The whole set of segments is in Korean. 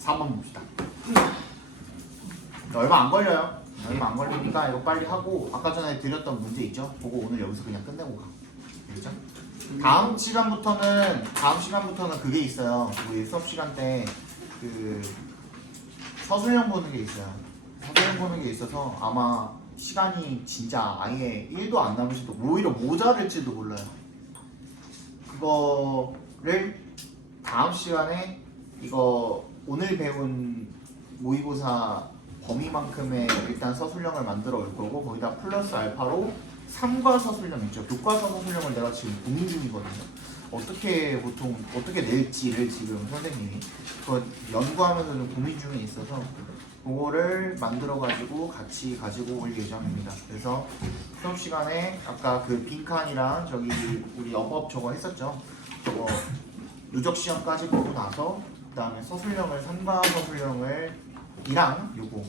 4번 봅시다. 얼마 안 걸려요. 얼마 안 걸리니까 이거 빨리 하고 아까 전에 드렸던 문제 있죠? 그거 오늘 여기서 그냥 끝내고 가. 알겠죠? 다음 시간부터는 그게 있어요. 우리 수업 시간 때 그 서술형 보는 게 있어요. 서술형 보는 게 있어서 아마 시간이 진짜 아예 1도 안 남을 수도, 오히려 모자랄지도 몰라요. 그거를 다음 시간에 이거 오늘 배운 모의고사 범위만큼의 일단 서술형을 만들어 올 거고, 거기다 플러스 알파로 3과 서술형 있죠. 교과서 서술형을 내가 지금 고민 중이거든요. 어떻게 낼지를 지금 선생님이 그거 연구하면서 좀 고민 중에 있어서 그거를 만들어 가지고 같이 가지고 올 예정입니다. 그래서 수업 시간에 아까 그 빈칸이랑 저기 우리 어법 저거 했었죠. 저거 누적 시험까지 보고 나서 그 다음에 서술형을 3과 서술형을 이랑 요거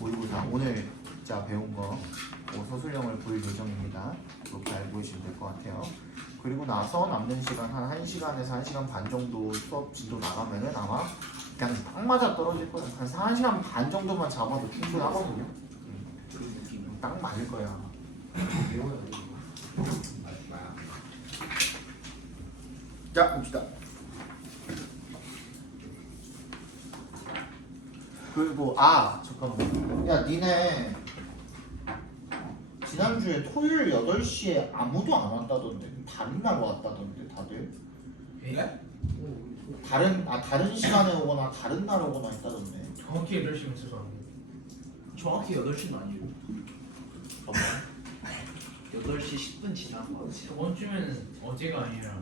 모의고사 오늘 자 배운 거 서술형을 볼 예정입니다. 그렇게 알고 계시면 될 것 같아요. 그리고 나서 남는 시간 한 1시간에서 1시간 반 정도 수업 진도 나가면은 아마 그냥 딱 맞아 떨어질 거예요. 한 1시간 반 정도만 잡아도 충분하거든요. 딱 맞을 거야. 자 봅시다. 그리고 잠깐만. 야 니네 지난주에 토요일 8시에 아무도 안 왔다던데. 다른 날 왔다던데 다들. 예? 다른 시간에 오거나 다른 날 오거나 했다던데. 정확히 8시면 죄송합니다. 정확히 8시는 아니에요. 잠깐만. 8시 10분 지난 거 같아요. 저번 주면 어제가 아니라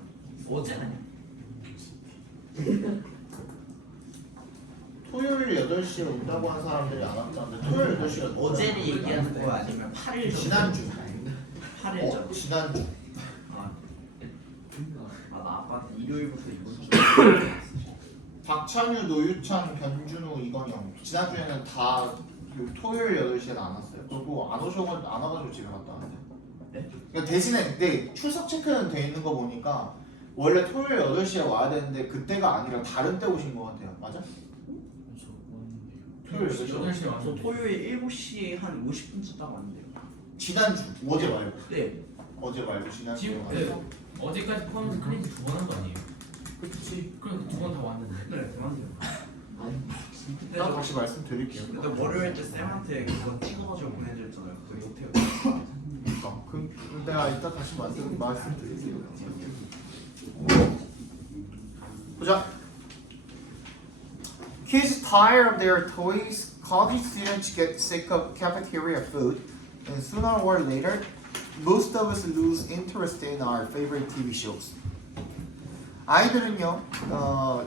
어제 아니야? 토요일 8시에 온다고 한 사람들이 안 왔다는데 토요일 8시가 어제를 얘기하는 거야? 아니면 8일 정도? 지난주. 8일 전. 지난주. 나 아빠한테 일요일부터 이번 주. 박찬유, 노유찬, 변준우, 이건영. 지난주에는 다 토요일 8시에는 안 왔어요. 그리고 안 와가지고 집에 갔다 왔는데. 네? 그러니까 대신에 근데 출석 체크는 돼 있는 거 보니까 원래 토요일 8시에 와야 되는데 그때가 아니라 다른 때 오신 것 같아요. 맞아? 토요일 8시. 8시에 저 왔는데 토요일 7시에 한 50분쯤 딱 왔는데요. 지난주. 어제 말고. 네. 어제 말고 지난주에 지금 와요. 어제까지 포함해서 클린지 2번 한 거 아니에요? 그치. 그러니까 2번 다 왔는데 네, 그만돼요. 근데 나 다시 말씀드릴게요. 근데 월요일 때 쌤한테 그거 찍어가지고 보내드렸잖아요. 그거 못해요. 그럼 내가 이따 다시 말씀드릴게요. 보자. Kids tired of their toys. College students get sick of cafeteria food, and sooner or later, most of us lose interest in our favorite TV shows. 아이들은요,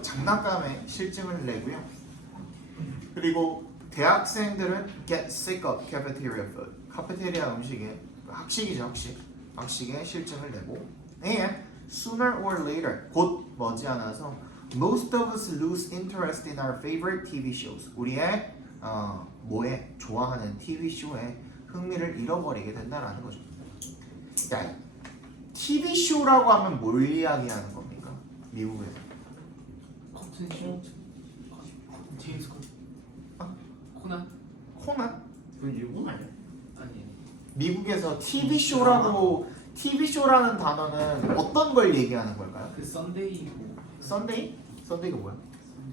장난감에 실증을 내고요. 그리고 대학생들은 get sick of cafeteria food. 카페테리아 음식에 학식이죠, 학식에 실증을 내고. And sooner or later, 곧 머지않아서 most of us lose interest in our favorite TV shows. 우리의 뭐에 좋아하는 TV 쇼에 흥미를 잃어버리게 된다라는 거죠. 자, TV 쇼라고 하면 뭘 이야기하는 겁니까? 미국에서. 커튼 쇼 제임스 코난 코난? 그건 일본 아니야? 아니 미국에서 TV 쇼라는 단어는 어떤 걸 얘기하는 걸까요? 그 썬데이 뭐 썬데이? 썬데이가 뭐야?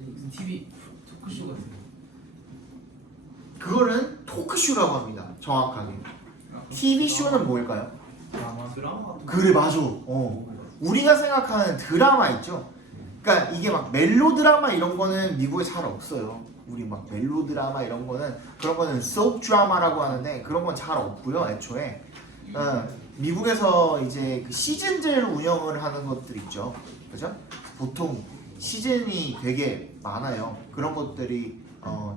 무슨 TV 토크쇼 같은 거. 그거는 토크쇼라고 합니다. 정확하게. TV 쇼는 뭘까요? 드라마 같은 거. 그래 맞아. 우리가 생각하는 드라마 있죠. 그러니까 이게 막 멜로드라마 이런 거는 미국에 잘 없어요. 우리 막 멜로드라마 이런 거는 그런 거는 소ap 드라마라고 하는데 그런 건 잘 없고요. 애초에 미국에서 이제 그 시즌제를 운영을 하는 것들 있죠. 그죠? 보통 시즌이 되게 많아요. 그런 것들이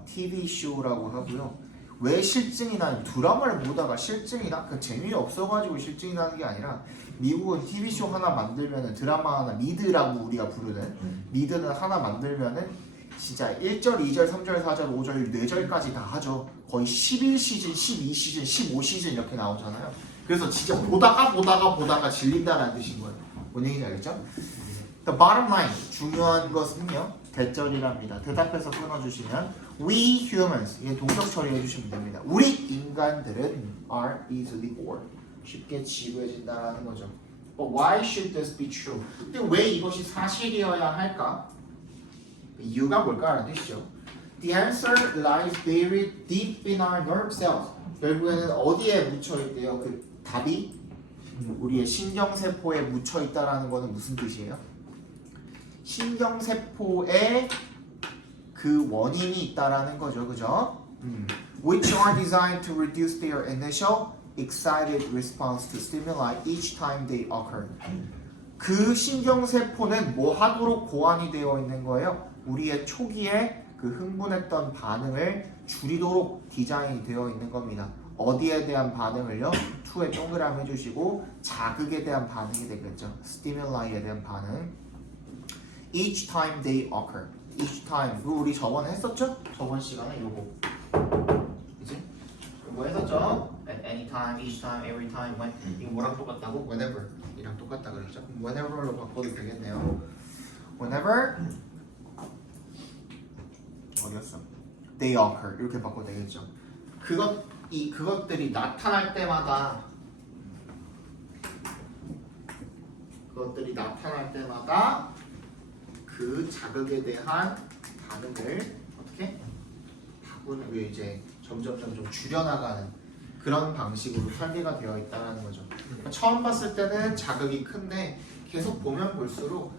TV 쇼라고 하고요. 왜 실증이 나는 드라마를 보다가 실증이 나? 그 재미없어가지고 실증이 나는 게 아니라 미국은 TV쇼 하나 만들면은 드라마 하나 미드라고 우리가 부르는 미드는 하나 만들면은 진짜 1절, 2절, 3절, 4절, 5절, 4절까지 다 하죠. 거의 11시즌, 12시즌, 15시즌 이렇게 나오잖아요. 그래서 진짜 보다가 질린다라는 뜻인 거예요. 뭔 얘기인지 알겠죠? The bottom line, 중요한 것은요. 대절이랍니다. 대답해서 끊어주시면 We humans, 이게 동적 처리해 주시면 됩니다. 우리 인간들은 are easily bored. 쉽게 지루해진다라는 거죠. But why should this be true? 근데 왜 이것이 사실이어야 할까? 이유가 뭘까라는 뜻이죠. The answer lies buried deep in our nerve cells. 결국에는 어디에 묻혀있대요? 그 답이 우리의 신경세포에 묻혀있다라는 거는 무슨 뜻이에요? 신경세포에 그 원인이 있다라는 거죠. 그죠? Which are designed to reduce their initial excited response to stimuli each time they occur. 그 신경세포는 뭐 하도록 고안이 되어 있는 거예요? 우리의 초기에 그 흥분했던 반응을 줄이도록 디자인이 되어 있는 겁니다. 어디에 대한 반응을요? 2에 동그라미 해주시고 자극에 대한 반응이 되겠죠. 스티뮬라이에 대한 반응. Each time they occur. Each time. 이거 우리 저번에 했었죠? 저번 시간에 요거. 그치? 이거 했었죠? At any time, each time, every time, when. 이거 뭐랑 똑같다고? Whenever. 이랑 똑같다 그랬죠? Whenever로 바꿔도 되겠네요. Whenever 어디였어? They occur. 이렇게 바꿔도 되겠죠? 그것들이 나타날 때마다 그 자극에 대한 반응을 어떻게 바꾸는 이제 점점 줄여나가는 그런 방식으로 설계가 되어 있다는 거죠. 처음 봤을 때는 자극이 큰데 계속 보면 볼수록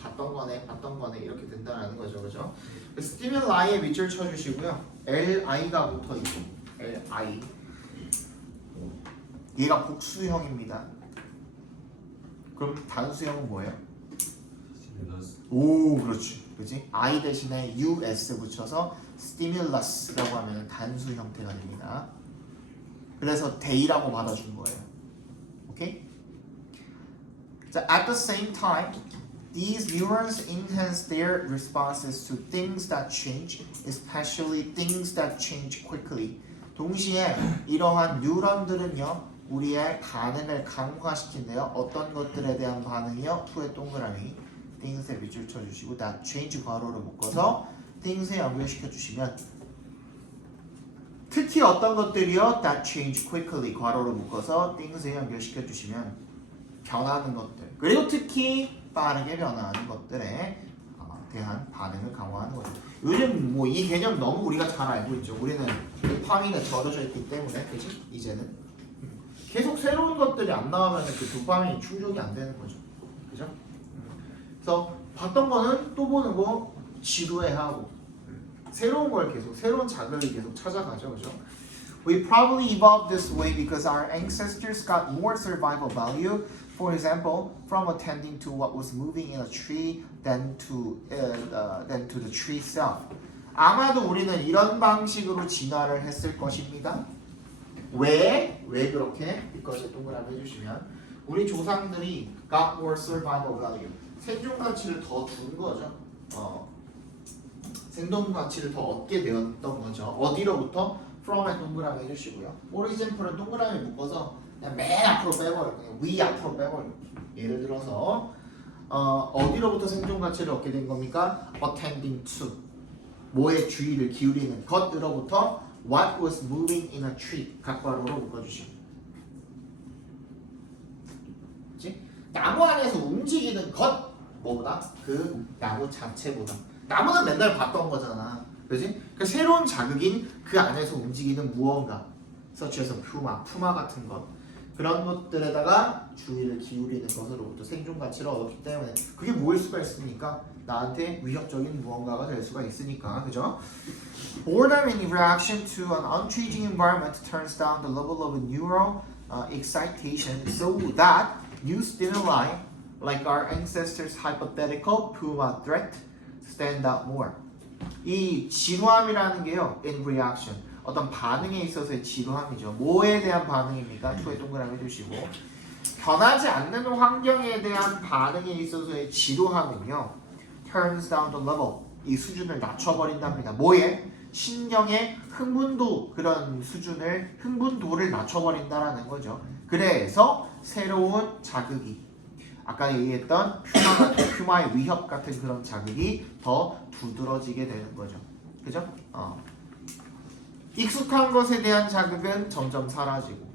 봤던 거네 이렇게 된다는 거죠. 그죠? 스티뮬라이에 밑줄 쳐주시고요. LI가 붙어 있고 LI 얘가 복수형입니다. 그럼 단수형은 뭐예요? 오, 그렇지. 그지? I 대신에 US 붙여서 stimulus라고 하면 단수 형태가 됩니다. 그래서 day라고 받아준 거예요. 오케이? 자, at the same time, these neurons enhance their responses to things that change, especially things that change quickly. 동시에 이러한 뉴런들은요, 우리의 반응을 강화시킨대요. 어떤 것들에 대한 반응이요? 2의 동그라미. things에 밑줄 쳐주시고 that change 괄호를 묶어서 things에 연결시켜 주시면 특히 어떤 것들이요? that change quickly 괄호를 묶어서 things에 연결시켜 주시면 변하는 것들 그리고 특히 빠르게 변하는 것들에 대한 반응을 강화하는 거죠. 요즘 뭐 이 개념 너무 우리가 잘 알고 있죠. 우리는 도파민에 젖어져 있기 때문에 그치? 이제는 계속 새로운 것들이 안 나오면 그 도파민이 충족이 안 되는 거죠. 그죠? 그래서 봤던 거는 또 보는 거 지루해하고 새로운 걸 계속 새로운 자극을 계속 찾아가죠. 그죠? We probably evolved this way because our ancestors got more survival value, for example, from attending to what was moving in a tree than to the tree itself. 아마도 우리는 이런 방식으로 진화를 했을 것입니다. 왜 그렇게? because 동그라미 해주시면 우리 조상들이 got more survival value. 생존 가치를 더 준 거죠. 생존 가치를 더 얻게 되었던 거죠. 어디로부터? from에 동그라미 해주시고요. origin풀은 동그라미 묶어서 그냥 맨 앞으로 빼버려요. 위 앞으로 빼버려요. 예를 들어서 어디로부터 생존 가치를 얻게 된 겁니까? attending to 뭐에 주의를 기울이는 것으로부터 what was moving in a tree 각괄호로 묶어주시고 그치? 나무 안에서 움직이는 것 뭐보다? 그 나무 자체보다 나무는 맨날 봤던 거잖아 그지? 그 새로운 자극인 그 안에서 움직이는 무언가 such as 푸마 같은 것 그런 것들에다가 주의를 기울이는 것으로부터 생존 가치를 얻었기 때문에 그게 뭐일 수가 있습니까? 나한테 위협적인 무언가가 될 수가 있으니까 그죠? Boredom in reaction to an unchanging environment turns down the level of neural excitation so that new stimuli like our ancestors' hypothetical puma threat stand out more. 이 지루함이라는 게요, in reaction, 어떤 반응에 있어서의 지루함이죠. 뭐에 대한 반응입니까? 2에 동그라미 해주시고 변하지 않는 환경에 대한 반응에 있어서의 지루함은요, turns down the level, 이 수준을 낮춰버린답니다. 뭐에? 신경의 흥분도 그런 수준을 흥분도를 낮춰버린다라는 거죠. 그래서 새로운 자극이 아까 얘기했던 퓨마의 위협 같은 그런 자극이 더 두드러지게 되는 거죠. 그죠? 익숙한 것에 대한 자극은 점점 사라지고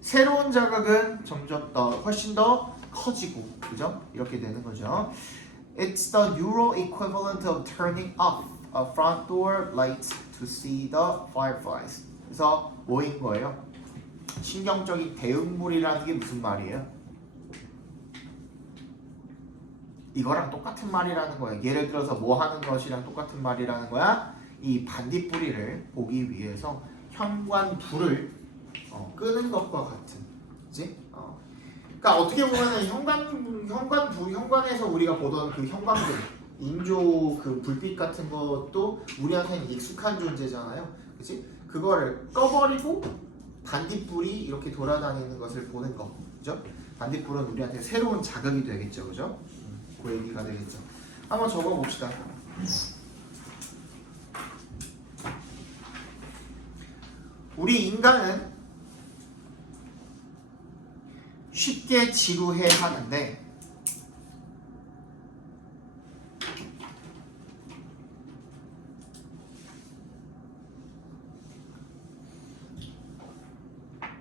새로운 자극은 점점 더 훨씬 더 커지고 그죠? 이렇게 되는 거죠. It's the neural equivalent of turning off a front door light to see the fireflies. 그래서 뭐인 거예요? 신경적인 대응물이라는 게 무슨 말이에요? 이거랑 똑같은 말이라는 거야. 예를 들어서 뭐 하는 것이랑 똑같은 말이라는 거야. 이 반딧불이를 보기 위해서 현관불을 끄는 것과 같은, 그지? 그러니까 어떻게 보면은 현관에서 우리가 보던 그 현관불, 인조 그 불빛 같은 것도 우리한테는 익숙한 존재잖아요, 그지? 그거를 꺼버리고 반딧불이 이렇게 돌아다니는 것을 보는 거, 그죠? 반딧불은 우리한테 새로운 자극이 되겠죠, 그죠? 그 얘기가 되겠죠. 한번 적어봅시다. 우리 인간은 쉽게 지루해 하는데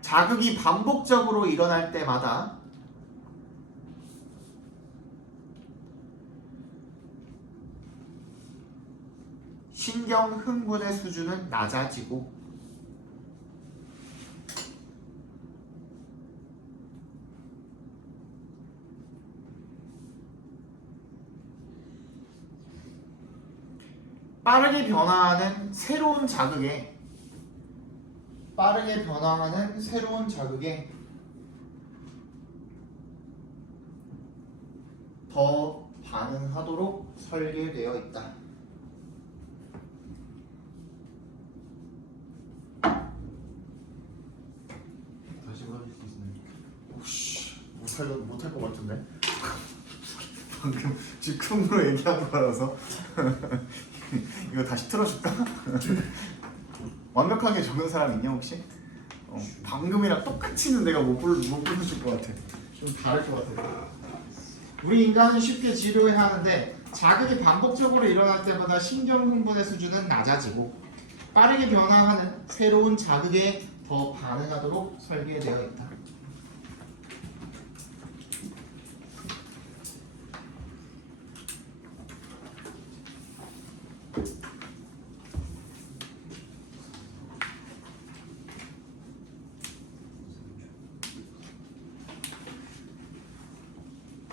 자극이 반복적으로 일어날 때마다 신경 흥분의 수준은 낮아지고 빠르게 변화하는 새로운 자극에 더 반응하도록 설계되어 있다. 다시 말할 수 있나요? 오씨, 못할 것 같은데. 방금 즉흥으로 얘기한 거라서 이거 다시 틀어줄까? 완벽하게 적은 사람 있냐 혹시? 방금이랑 똑같이는 내가 못 불러줄 것 같아. 좀 다를 것 같아. 우리 인간은 쉽게 지루해하는데 자극이 반복적으로 일어날 때마다 신경 흥분의 수준은 낮아지고 빠르게 변화하는 새로운 자극에 더 반응하도록 설계되어 있다.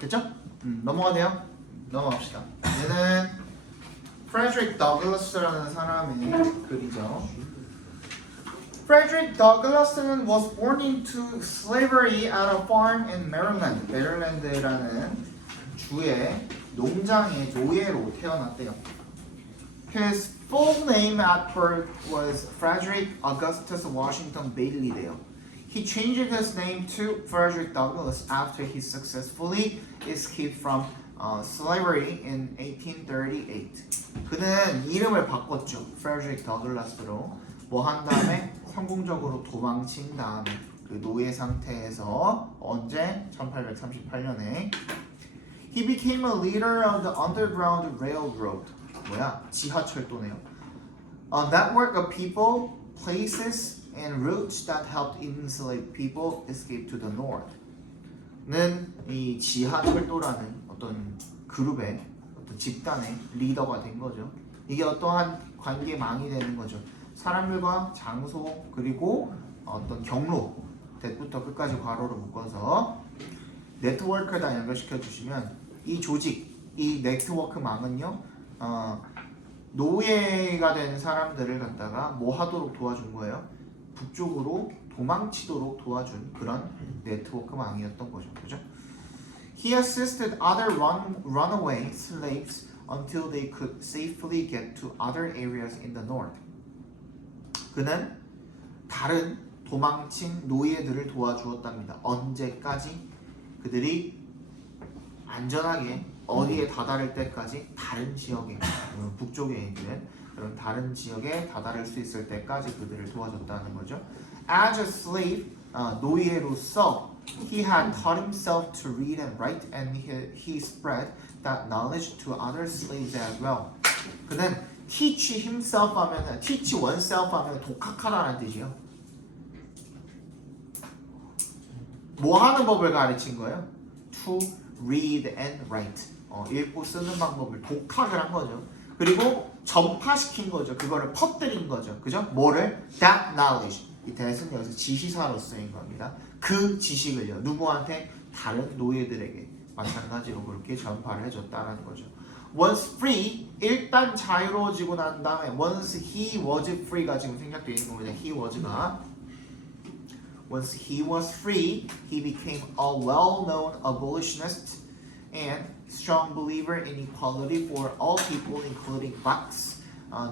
됐죠? 넘어가세요. 넘어갑시다. 얘는 프레드릭 더글라스라는 사람의 글이죠. Frederick Douglass was born into slavery at a farm in Maryland. 메릴랜드라는 주의 농장의 노예로 태어났대요. His full name at birth was Frederick Augustus Washington Bailey래요. He changed his name to Frederick Douglass after he successfully escaped from slavery in 1838. 그는 이름을 바꿨죠. Frederick Douglass로. 뭐 한 다음에 성공적으로 도망친 다음에 그 노예 상태에서 언제? 1838년에 He became a leader of the Underground Railroad. 뭐야? 지하철도네요. A network of people, places, and routes that helped enslaved people escape to the north. 는 이 지하철도라는 어떤 그룹의 어떤 집단의 리더가 된 거죠. 이게 어떠한 관계망이 되는 거죠. 사람들과 장소 그리고 어떤 경로 대부터 끝까지 괄호로 묶어서 네트워크에다 연결시켜 주시면 이 조직, 이 네트워크망은요 노예가 된 사람들을 갖다가 뭐 하도록 도와준 거예요? 북쪽으로 도망치도록 도와준 그런 네트워크망이었던 거죠. 그죠? He assisted other runaway slaves until they could safely get to other areas in the north. 그는 다른 도망친 노예들을 도와주었답니다. 언제까지? 그들이 안전하게 어디에 다다를 때까지 다른 지역에 북쪽에 있는 그런 다른 지역에 다다를 수 있을 때까지 그들을 도와줬다는 거죠. As a slave, 노예로서 he had taught himself to read and write, and he spread that knowledge to other slaves as well. 그는 teach himself 하면 teach oneself 하면 독학하라는 뜻이에요. 뭐 하는 법을 가르친 거예요? To read and write. 읽고 쓰는 방법을 독학을 한 거죠. 그리고 전파시킨 거죠. 그거를 퍼뜨린 거죠. 그죠? 뭐를? That knowledge. 이 that은 여기서 지시사로 쓰인 겁니다. 그 지식을요. 누구한테? 다른 노예들에게 마찬가지로 그렇게 전파를 해줬다는 거죠. Once free, 일단 자유로워지고 난 다음에 once he was free가 지금 생략되어 있는 겁니다. he was가 Once he was free, he became a well-known abolitionist and strong believer in equality for all people, including blacks,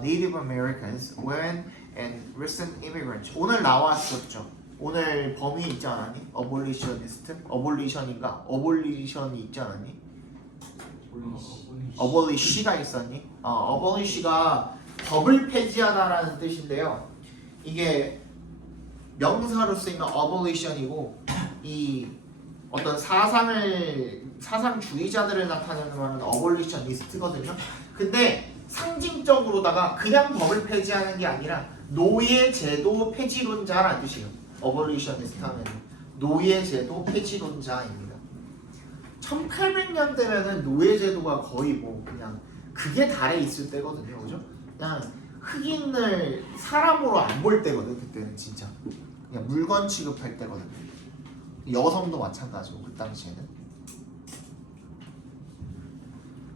Native Americans, women, and recent immigrants. 오늘 나왔었죠. 오늘 범위 있지 않았니? abolitionist? abolition인가? abolition이 있지 않았니? abolish가 있었니? abolish가 법을 폐지하다라는 뜻인데요. 이게 명사로 쓰이는 abolition이고 이 어떤 사상주의자들을 나타내는 말은 abolitionist거든요. 근데 상징적으로다가 그냥 법을 폐지하는 게 아니라 노예제도 폐지론자라는 뜻이에요. abolitionist 하면 노예제도 폐지론자입니다. 1800년 되면은 노예제도가 거의 뭐 그냥 그게 달에 있을 때거든요. 그죠? 그냥 흑인을 사람으로 안 볼 때거든. 그때는 진짜 그냥 물건 취급할 때거든요. 여성도 마찬가지고 그 당시에는.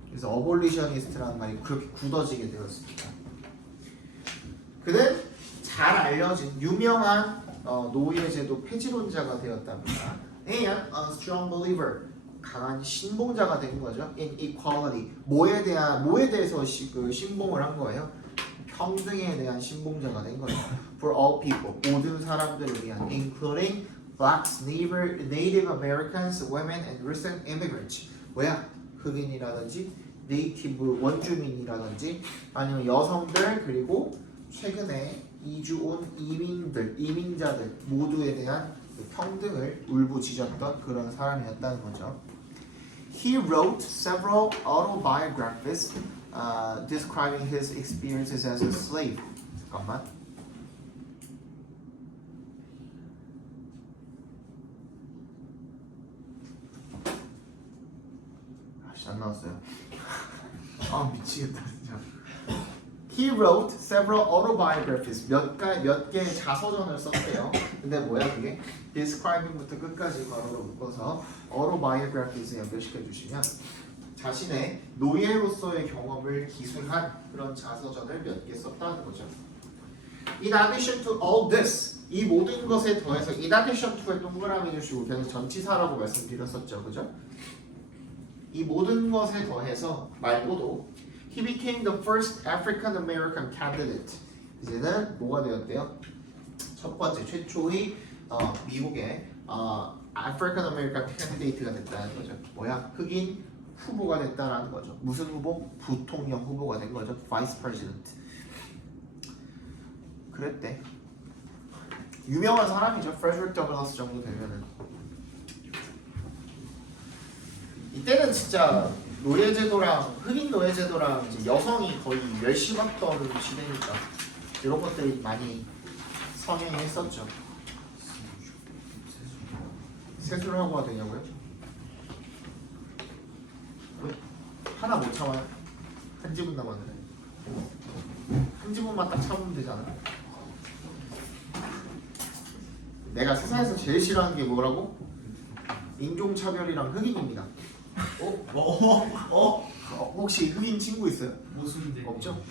그래서 어볼리셔니스트라는 말이 그렇게 굳어지게 되었습니다. 그는 잘 알려진 유명한 노예제도 폐지론자가 되었답니다. And a strong believer, 강한 신봉자가 된 거죠. In equality, 뭐에 대해서 신봉을 한 거예요? 평등에 대한 신봉자가 된 거예요. For all people, 모든 사람들을 위한, including blacks, Native Americans, women, and recent immigrants. 뭐야? 흑인이라든지 네이티브 원주민이라든지 아니면 여성들 그리고 최근에 이주 온 이민자들 모두에 대한 평등을 울부짖었던 그런 사람이었다는 거죠. He wrote several autobiographies describing his experiences as a slave. 잠깐만. 안 나왔어요. 아 미치겠다 진짜. He wrote several autobiographies. 몇 개의 자서전을 썼대요. 근데 뭐야 그게? Describing부터 끝까지 괄호로 묶어서 autobiographies에 연결시켜 주시면 자신의 노예로서의 경험을 기술한 그런 자서전을 몇 개 썼다는 거죠. In addition to all this, 이 모든 것에 더해서 in addition to에 동그라미 주시고 계속 전치사라고 말씀드렸었죠, 그죠? 이 모든 것에 더해서 말고도 he became the first African American candidate. 이제는 뭐가 되었대요? 첫 번째 최초의 미국의 African American candidate가 됐다는 거죠. 뭐야? 흑인 후보가 됐다라는 거죠. 무슨 후보? 부통령 후보가 된 거죠. Vice President. 그랬대. 유명한 사람이죠. Frederick Douglass 정도 되면은. 이때는 진짜 노예제도랑 흑인 노예제도랑 이제 여성이 거의 멸시받던 시대니까 이런 것들이 많이 성행했었죠. 세수를 하고 와도 되냐고요? 왜? 하나 못 참아요? 한 지분 남았는데 한 지분만 딱 참으면 되잖아. 내가 세상에서 제일 싫어하는 게 뭐라고? 인종차별이랑 흑인입니다. 혹시 흑인 친구 있어요? 모순돼. 없죠?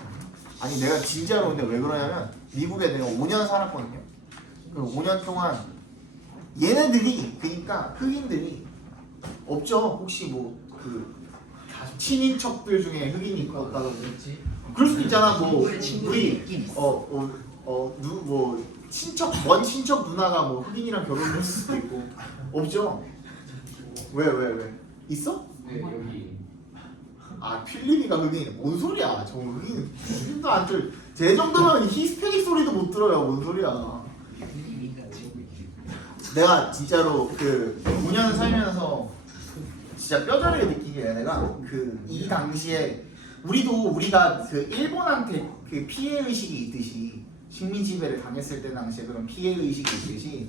아니 내가 진짜로 근데 왜 그러냐면 미국에 내가 5년 살았거든요. 그 5년 동안 얘네들이 그러니까 흑인들이 없죠? 혹시 뭐 그 친인척들 중에 흑인이 있다든지 그럴 수도 있잖아. 뭐 우리 뭐 친척 먼 친척 누나가 뭐 흑인이랑 결혼했을 수도 있고 없죠? 왜 있어? 네 여기 아 필립이가 흑인이네. 뭔 소리야? 저 흑인 흑인도 안 들. 제 정도면 히스패닉 소리도 못 들어요. 뭔 소리야? 내가 진짜로 그 5년 살면서 진짜 뼈저리게 느낀 게 내가 그 이 당시에 우리가 그 일본한테 그 피해 의식이 있듯이 식민 지배를 당했을 때 당시에 그런 피해 의식이 있듯이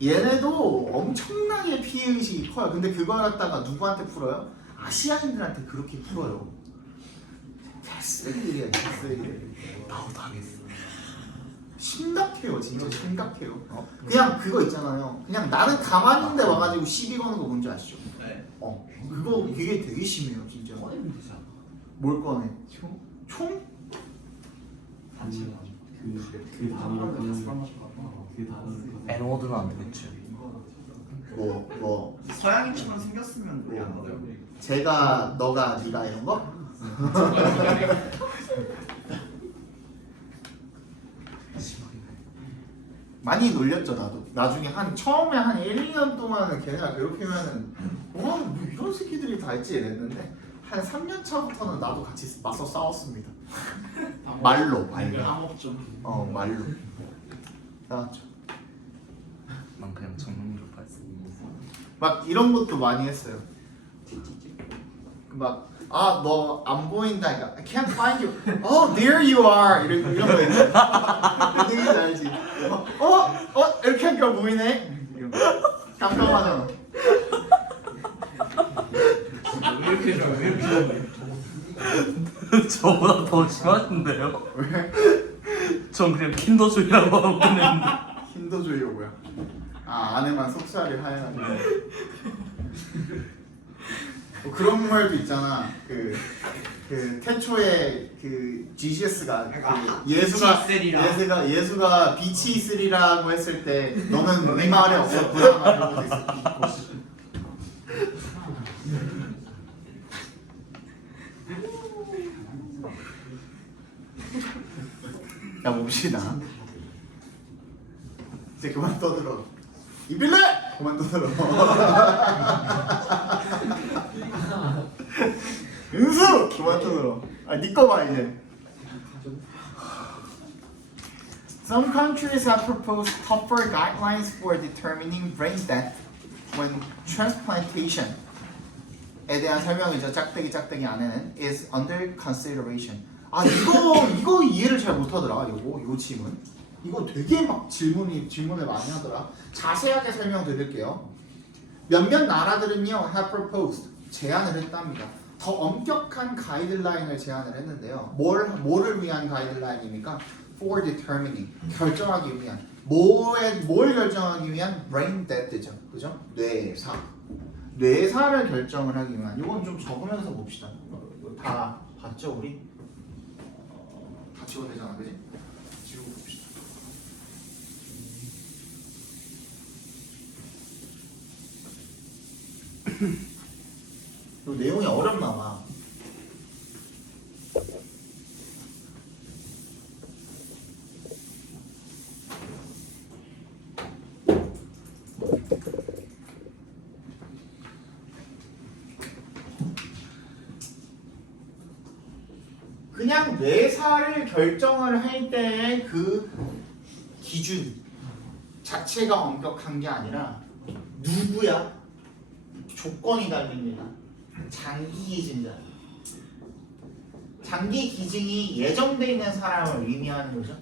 얘네도 엄청나게 피해 의식이 커요. 근데 그걸 갖다가 누구한테 풀어요? 아시아인들한테 그렇게 풀어요. 개쓰레기야 개쓰레기. 나도 당했어. 심각해요 진짜 심각해요. 그냥 그거 있잖아요. 그냥 나는 가만히 있는데 와가지고 시비 거는 거 뭔지 아시죠? 네. 그거 그게 되게 심해요 진짜. 꺼내면 되지 않아? 뭘 꺼내? 총? 총? 아니 그 단어를 N워드는 안 되겠지. 뭐 서양인처럼 생겼으면 왜 안 돼요? 제가 너가 네가 이런 거? 많이 놀렸죠 나도. 나중에 처음에 한 1, 2년 동안은 걔네가 괴롭히면은 뭐 이런 새끼들이 다 있지 이랬는데 한 3년 차부터는 나도 같이 맞서 싸웠습니다. 말로. 암업 좀. 말로 싸웠죠. 난 그냥 정면으로 봤어. 막 이런 것도 많이 했어요. 막 너 안 보인다. I can't find you. Oh, there you are. 이런 거 있네. 되게 알지. 이렇게 하니까 보이네. 이런 거. 깜깜하잖아. 왜 이렇게 좋아? 왜 이렇게 좋아? 저보다 더 심하신데요? 왜? 전 그냥 킨더조이라고 하고 끝냈는데. 힌더주의가 뭐야? 안에만 속살이 하얘가지고. 뭐 그런 말도 있잖아. 그 태초에 그 지저스가 예수가 빛이 있으리라고 했을 때 너는 이 마을에 없었구나 말하고 있었고. 자 봅시다. 이제 그만 떠들어. 이빌레! 그만 떠들어. 은수! 그만 떠들어. 니꺼 봐 이제. Some countries have proposed tougher guidelines for determining brain death when transplantation 에 대한 설명이죠. 짝대기 안에는 is under consideration. 이거 이해를 잘 못하더라. 요 질문. 이거 되게 막 질문을 많이 하더라. 자세하게 설명드릴게요. 몇몇 나라들은요 have proposed 제안을 했답니다. 더 엄격한 가이드라인을 제안을 했는데요. 뭐를 위한 가이드라인입니까? For determining 결정하기 위한 뭘 결정하기 위한 brain death죠. 그죠? 뇌사를 결정을 하기 위한. 이건 좀 적으면서 봅시다. 이거 다 봤죠 우리? 다 지워야 되잖아, 그지? 지우고 봅시다. 이 내용이 어렵나 봐. 그냥 뇌사를 결정을 할 때의 그 기준 자체가 엄격한 게 아니라 누구야? 조건이 달립니다. 장기 기증자. 장기 기증이 예정돼 있는 사람을 의미하는 거죠.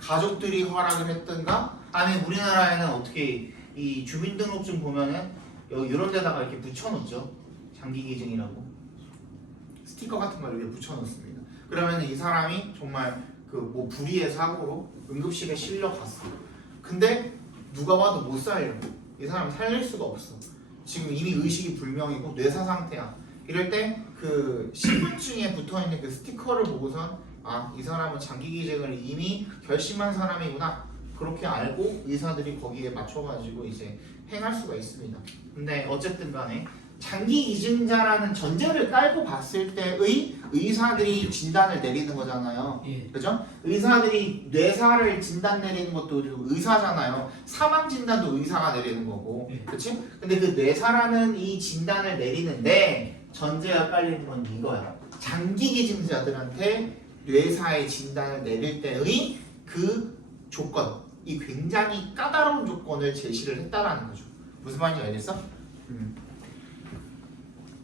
가족들이 허락을 했던가 아니면 우리나라에는 어떻게 이 주민등록증 보면은 이런 데다가 이렇게 붙여놓죠. 장기 기증이라고 스티커 같은 걸 이렇게 붙여놓습니다. 그러면 이 사람이 정말 그 뭐 불의의 사고로 응급실에 실려갔어. 근데 누가 봐도 못 살려. 이 사람 살릴 수가 없어. 지금 이미 의식이 불명이고 뇌사 상태야. 이럴 때 그 신분증에 붙어있는 그 스티커를 보고선 이 사람은 장기 기증을 이미 결심한 사람이구나. 그렇게 알고 의사들이 거기에 맞춰가지고 이제 행할 수가 있습니다. 근데 어쨌든 간에 장기 기증자라는 전제를 깔고 봤을 때의 의사들이 진단을 내리는 거잖아요. 예. 그죠? 의사들이 뇌사를 진단 내리는 것도 의사잖아요. 사망 진단도 의사가 내리는 거고. 예. 그치? 근데 그 뇌사라는 이 진단을 내리는데 전제가 깔리는 건 이거야. 장기 기증자들한테 뇌사의 진단을 내릴 때의 그 조건, 이 굉장히 까다로운 조건을 제시를 했다라는 거죠. 무슨 말인지 알겠어?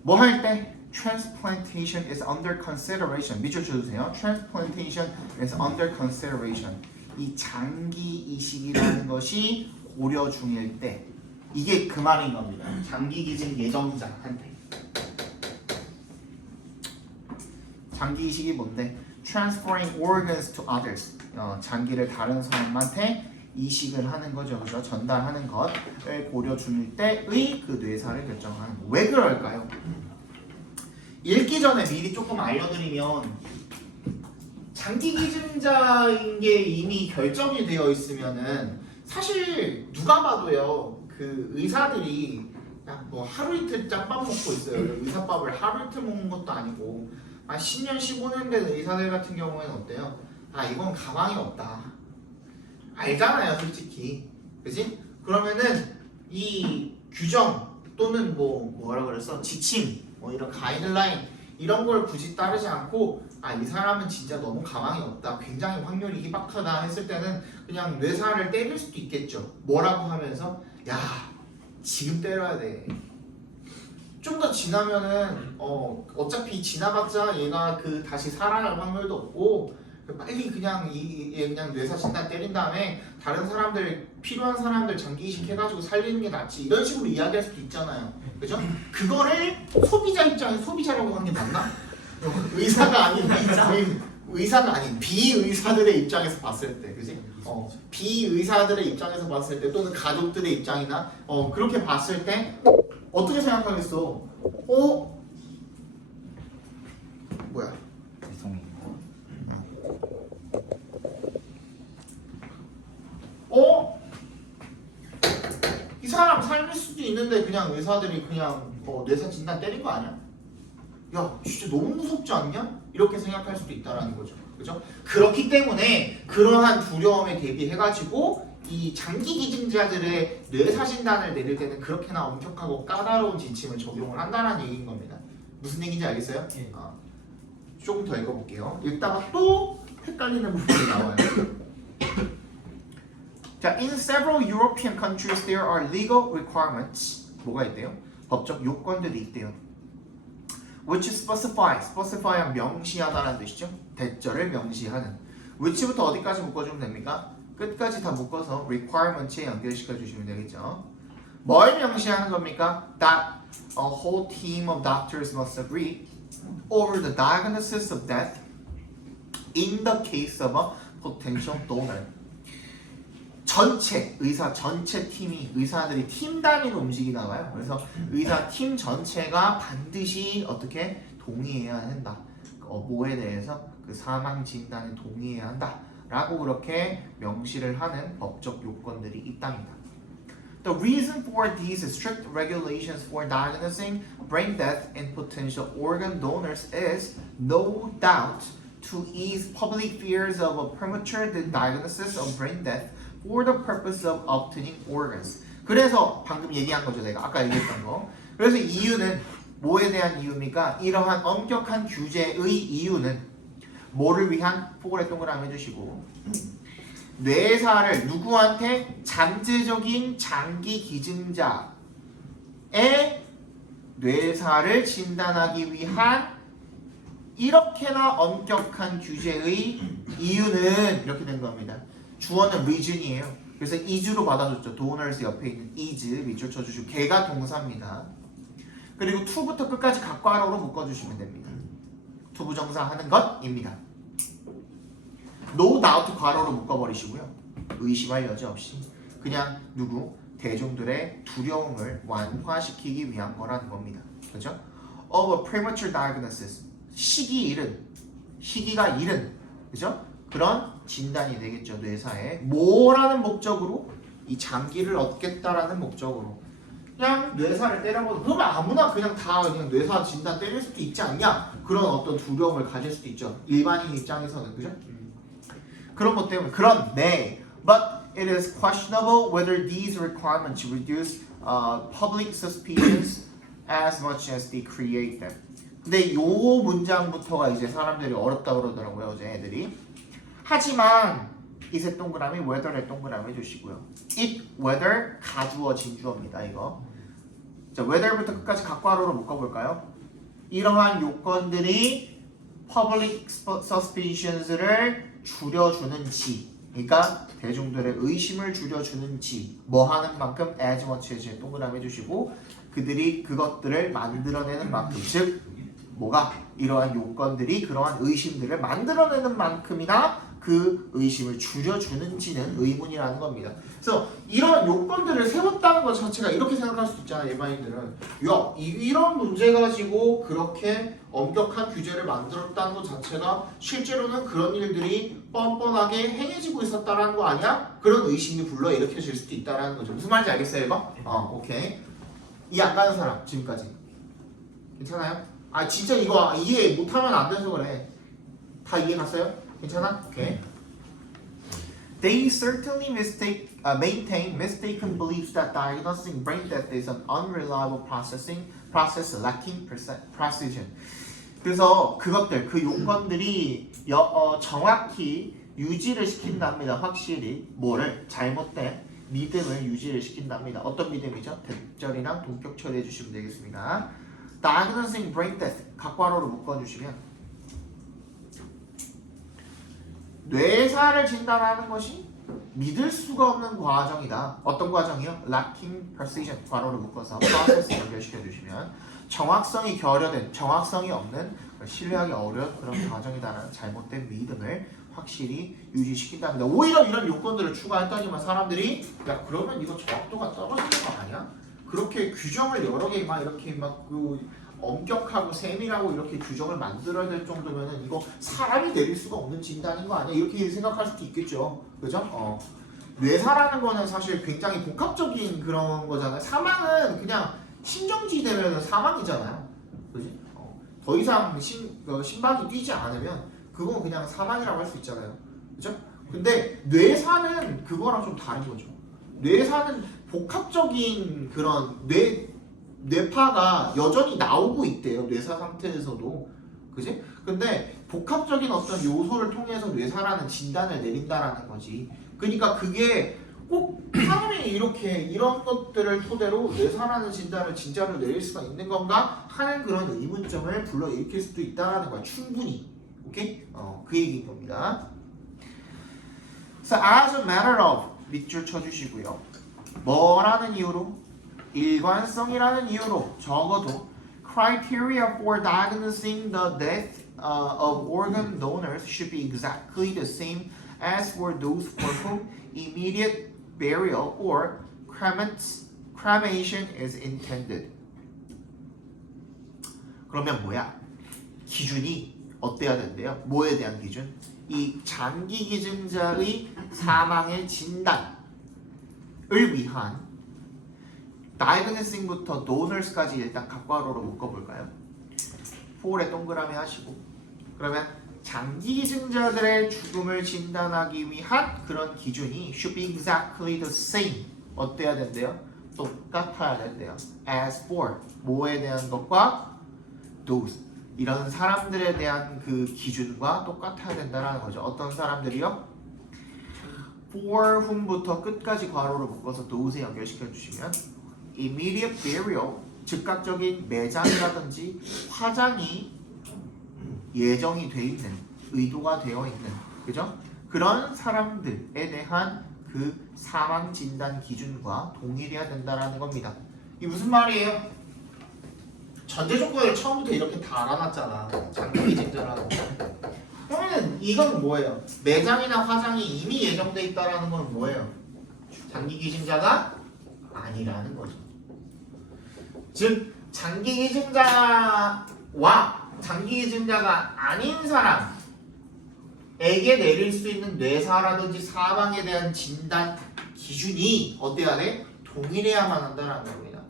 뭐 할 때? Transplantation is under consideration. 밑줄 쳐주세요. Transplantation is under consideration. 이 장기 이식이라는 것이 고려 중일 때, 이게 그 말인 겁니다. 장기 기증 예정자한테. 장기 이식이 뭔데? Transferring organs to others. 장기를 다른 사람한테 이식을 하는 거죠. 그죠? 전달하는 것을 고려 중일 때의 그 뇌사를 결정하는 거. 왜 그럴까요? 읽기 전에 미리 조금 알려드리면, 장기 기증자인 게 이미 결정이 되어 있으면은 사실 누가 봐도요, 그 의사들이 그냥 뭐 하루 이틀 짬밥 먹고 있어요. 의사밥을 하루 이틀 먹는 것도 아니고, 10년 15년 된 의사들 같은 경우에는 어때요? 이건 가망이 없다, 알잖아요, 솔직히. 그지? 그러면은 이 규정 또는 뭐라 그랬어? 지침, 뭐 이런 가이드라인 이런 걸 굳이 따르지 않고, 이 사람은 진짜 너무 가망이 없다, 굉장히 확률이 희박하다 했을 때는 그냥 뇌사를 때릴 수도 있겠죠. 뭐라고 하면서, 야, 지금 때려야 돼. 좀 더 지나면은 어차피 지나봤자 얘가 그 다시 살아날 확률도 없고, 빨리 그냥 얘 그냥 뇌사 진단 때린 다음에 다른 사람들, 필요한 사람들 장기 이식 해가지고 살리는 게 낫지, 이런 식으로 이야기할 수도 있잖아요. 그죠? 그거를 소비자 입장에 소비자라고 하는 게 맞나? 의사가 아닌 의사가 아닌 비의사들의 입장에서 봤을 때, 그지? 비의사들의 입장에서 봤을 때, 또는 가족들의 입장이나 그렇게 봤을 때 어떻게 생각하겠어? 뭐야? 죄송해요. 이 사람 살릴 수도 있는데 그냥 의사들이 그냥 뇌사 진단 때린 거 아니야? 야, 진짜 너무 무섭지 않냐? 이렇게 생각할 수도 있다라는 거죠. 그죠? 그렇기 때문에 그러한 두려움에 대비해가지고 이 장기 기증자들의 뇌사 진단을 내릴 때는 그렇게나 엄격하고 까다로운 지침을 적용을 한다는 얘기인 겁니다. 무슨 얘기인지 알겠어요? 네. 조금 더 읽어볼게요. 읽다가 또 헷갈리는 부분이 나와요. 자, in several European countries there are legal requirements. 뭐가 있대요? 법적 요건들이 있대요. which specify 명시하다라는 뜻이죠. 대절을 명시하는. which부터 어디까지 묶어주면 됩니까? 끝까지 다 묶어서 requirement에 연결시켜 주시면 되겠죠. 뭘 명시하는 겁니까? That a whole team of doctors must agree over the diagnosis of death in the case of a potential donor. 의사 전체 팀이, 의사들이 팀 단위로 움직이나 봐요. 그래서 의사 팀 전체가 반드시 어떻게 동의해야 한다. 뭐에 대해서 그 사망 진단에 동의해야 한다. 라고 그렇게 명시를 하는 법적 요건들이 있답니다. The reason for these strict regulations for diagnosing brain death in potential organ donors is no doubt to ease public fears of a premature diagnosis of brain death for the purpose of obtaining organs. 그래서 방금 얘기한 거죠, 내가 아까 얘기했던 거. 그래서 이유는 뭐에 대한 이유입니까? 이러한 엄격한 규제의 이유는 뭐를 위한? 포괄에 동그라미 해주시고, 뇌사를 누구한테? 잠재적인 장기 기증자의 뇌사를 진단하기 위한 이렇게나 엄격한 규제의 이유는 이렇게 된 겁니다. 주어는 region이에요. 그래서 is로 받아줬죠. donors 옆에 있는 is 밑줄 쳐주시고, 걔가 동사입니다. 그리고 to부터 끝까지 각괄어로 묶어주시면 됩니다. 투부정사 하는 것입니다. no doubt 괄호로 묶어버리시고요. 의심할 여지 없이 그냥 대중들의 두려움을 완화시키기 위한 거라는 겁니다. 그렇죠? of a premature diagnosis, 시기가 이른, 그죠? 그런 진단이 되겠죠. 뇌사에 뭐라는 목적으로? 이 장기를 얻겠다라는 목적으로. 그냥 뇌사를 때려봐도, 그러면 아무나 그냥 뇌사 진단 때릴 수도 있지 않냐? 그런 어떤 두려움을 가질 수도 있죠. 일반인 입장에서는, 그죠? 그런 것 때문에. 그런데 but it is questionable whether these requirements reduce public suspicions as much as they create them. 근데 요 문장부터가 이제 사람들이 어렵다 그러더라고요, 어제 애들이. 하지만 이세 동그라미, whether의 동그라미 해주시고요. it, whether 가주어 진주어입니다. 이거. 자, whether부터 끝까지 각괄호로 묶어볼까요? 이러한 요건들이 public suspicions를 줄여주는지, 그러니까 대중들의 의심을 줄여주는지 뭐 하는 만큼 as much as 동그라미 해주시고, 그들이 그것들을 만들어내는 만큼, 즉 뭐가 이러한 요건들이 그러한 의심들을 만들어내는 만큼이나 그 의심을 줄여주는지는 의문이라는 겁니다. 그래서 이런 요건들을 세웠다는 것 자체가 이렇게 생각할 수 있잖아요. 일반인들은 이런 문제 가지고 그렇게 엄격한 규제를 만들었다는 것 자체가 실제로는 그런 일들이 뻔뻔하게 행해지고 있었다는 거 아니야? 그런 의심이 불러일으켜질 수도 있다는 거죠. 무슨 말인지 알겠어요 이거? 오케이. 이해 안 가는 사람 지금까지 괜찮아요? 아 진짜 이거 이해 못하면 안 돼서 그래. 다 이해 갔어요? 괜찮아? 오케이. They certainly maintain mistaken beliefs that diagnosing brain death is an unreliable process lacking precision. 그래서 그것들, 그 요건들이 정확히 유지를 시킨답니다. 확실히 뭐를 잘못된 믿음을 유지를 시킨답니다. 어떤 믿음이죠? 대절이랑 동격 처리해 주시면 되겠습니다. Diagnosing brain death 각괄호로 묶어주시면 뇌사를 진단하는 것이 믿을 수가 없는 과정이다. 어떤 과정이요? Lacking precision 괄호를 묶어서 process 연결시켜 주시면 정확성이 결여된, 정확성이 없는, 신뢰하기 어려운 그런 과정이다라는 잘못된 믿음을 확실히 유지시킨답니다. 오히려 이런 요건들을 추가했더니만 사람들이 야 그러면 이거 정확도가 떨어지는 거 아니야? 그렇게 규정을 여러 개 막 이렇게 막 엄격하고 세밀하고 이렇게 규정을 만들어야 될 정도면은 이거 사람이 내릴 수가 없는 진단인 거 아니야? 이렇게 생각할 수도 있겠죠. 그죠? 뇌사라는 거는 사실 굉장히 복합적인 그런 거잖아요. 사망은 그냥 심정지 되면 사망이잖아요. 그지? 더 이상 심박이 뛰지 않으면 그건 그냥 사망이라고 할 수 있잖아요. 그죠? 근데 뇌사는 그거랑 좀 다른 거죠. 뇌사는 복합적인 그런 뇌파가 여전히 나오고 있대요. 뇌사 상태에서도. 그지? 근데 복합적인 어떤 요소를 통해서 뇌사라는 진단을 내린다라는 거지. 그러니까 그게 꼭 사람이 이렇게 이런 것들을 토대로 뇌사라는 진단을 진짜로 내릴 수가 있는 건가 하는 그런 의문점을 불러일으킬 수도 있다라는 거야. 충분히. 오케이? 그 얘기인 겁니다. So as a matter of 밑줄 쳐주시고요. 뭐라는 이유로? 일관성이라는 이유로 적어도 criteria for diagnosing the death of organ donors should be exactly the same as for those for whom immediate burial or cremation is intended. 그러면 뭐야? 기준이 어때야 된대요? 뭐에 대한 기준? 이 장기 기증자의 사망의 진단을 위한 diagnosing부터 donors까지 일단 각괄호로 묶어볼까요? for에 동그라미 하시고 그러면 장기 기증자들의 죽음을 진단하기 위한 그런 기준이 should be exactly the same 어때야 된대요? 똑같아야 된대요. as for 뭐에 대한 것과 those 이런 사람들에 대한 그 기준과 똑같아야 된다는 거죠. 어떤 사람들이요? for whom부터 끝까지 괄호로 묶어서 those에 연결시켜 주시면 immediate burial 즉각적인 매장이라든지 화장이 예정이 돼 있는 의도가 되어 있는 그죠? 그런 사람들에 대한 그 사망 진단 기준과 동일해야 된다라는 겁니다. 이게 무슨 말이에요? 전제 조건을 처음부터 이렇게 다 알아놨잖아. 장기 기증자라는 거. 그러면 이건 뭐예요? 매장이나 화장이 이미 예정돼 있다라는 건 뭐예요? 장기 기증자가 아니라는 거죠. 즉 장기 기증자와 장기 기증자가 아닌 사람에게 내릴 수 있는 뇌사라든지 사망에 대한 진단 기준이 어때야 돼? 동일해야만 한다는 겁니다.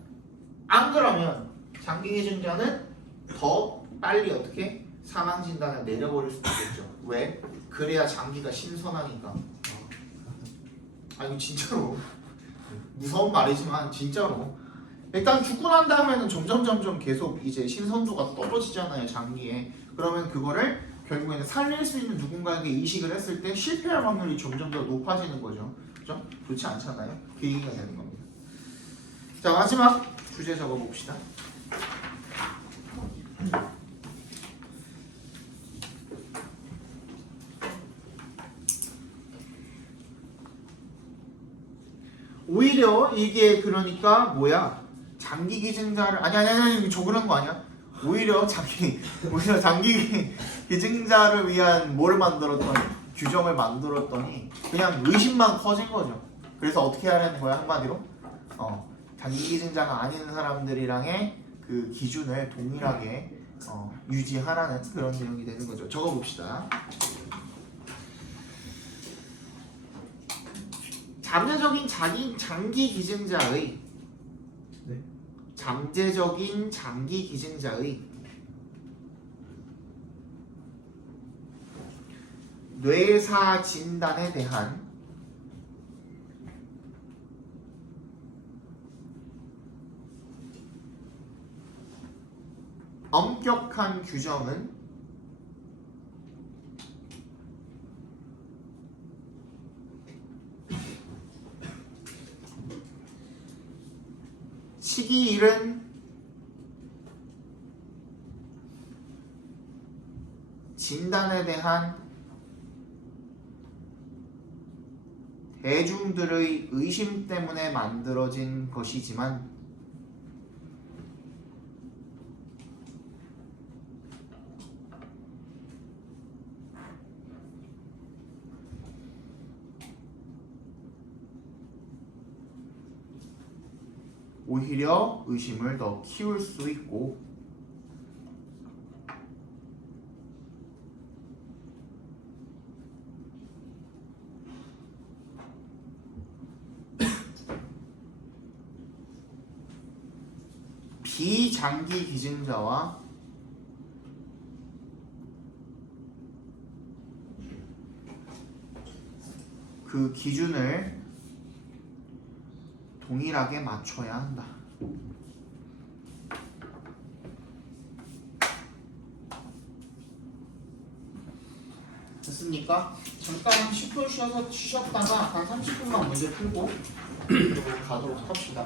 안 그러면 장기 기증자는 더 빨리 어떻게 사망 진단을 내려버릴 수도 있겠죠. 왜? 그래야 장기가 신선하니까. 아니 진짜로 무서운 말이지만 진짜로 일단 죽고 난 다음에는 점점 계속 이제 신선도가 떨어지잖아요, 장기에. 그러면 그거를 결국에는 살릴 수 있는 누군가에게 이식을 했을 때 실패할 확률이 점점 더 높아지는 거죠. 그죠? 좋지 않잖아요. 그 얘기가 되는 겁니다. 자, 마지막 주제 적어봅시다. 오히려 이게 그러니까 뭐야? 장기 기증자를 아니 적으라는 거 아니야? 오히려 장기 기증자를 위한 뭐를 만들었더니 규정을 만들었더니 그냥 의심만 커진 거죠. 그래서 어떻게 하라는 거야 한마디로? 장기 기증자가 아닌 사람들이랑의 그 기준을 동일하게 유지하라는 그런 내용이 되는 거죠. 적어봅시다. 잠재적인 장기 기증자의 네. 잠재적인 장기 기증자의 뇌사 진단에 대한 엄격한 규정은 시기 잃은 진단에 대한 대중들의 의심 때문에 만들어진 것이지만 오히려 의심을 더 키울 수 있고 비장기 기증자와 그 기준을 동일하게 맞춰야 한다. 됐습니까? 잠깐 10분 쉬었다가 한 30분만 문제 풀고 그리고 가도록 합시다.